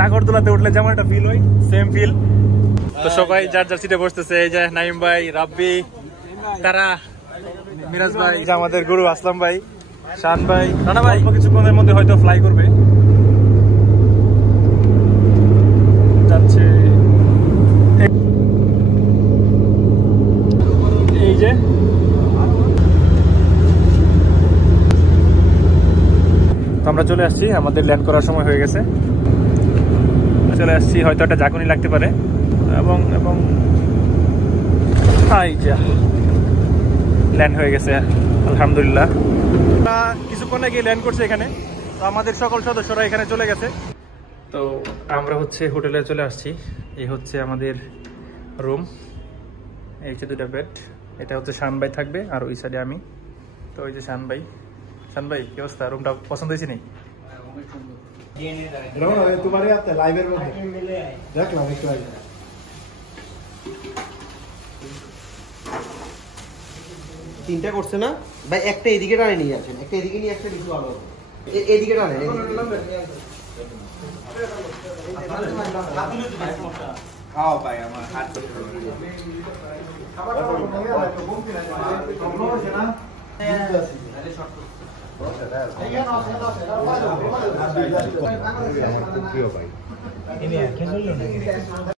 নাগরদোলাতে উঠলে যেমন একটা ফিল হয় সেম ফিল। তো সবাই যার যার সিটে বসতেছে। এই যে নাইম ভাই, রাব্বি, তারা, মিরাজ ভাই, আমাদের গুরু আসলাম ভাই, শান ভাই, রানা ভাই কিছুক্ষণের মধ্যে হয়তো ফ্লাই করবে, যাচ্ছে। এই যে তো আমরা চলে আসছি, আমাদের ল্যান্ড করার সময় হয়ে গেছে, চলে আসছি। হয়তো একটা ঝাঁকুনি লাগতে পারে এবং এবং ল্যান্ড হয়ে গেছে আলহামদুলিল্লাহ। কিছুক্ষণ আগে ল্যান্ড করছে এখানে। তো আমাদের সকল সদস্যরা এখানে চলে গেছে। তো আমরা হচ্ছে হোটেলে চলে আসছি। এই হচ্ছে আমাদের রুম, এই হচ্ছে 2টা বেড। এটা হচ্ছে শান ভাই থাকবে আর ওই সাইডে আমি। তো ওই যে শান ভাই, শান ভাই কি অবস্থা? রুমটা পছন্দ হয়েছে নি? তিনটা করছে না ভাই, একটা এদিকে টানে নিয়ে আসেন, একটা এদিকে নিয়ে একটা কিছু ভালো এদিকে টানেন। খাও ভাই, আমার হাত প্রিয় ভাই।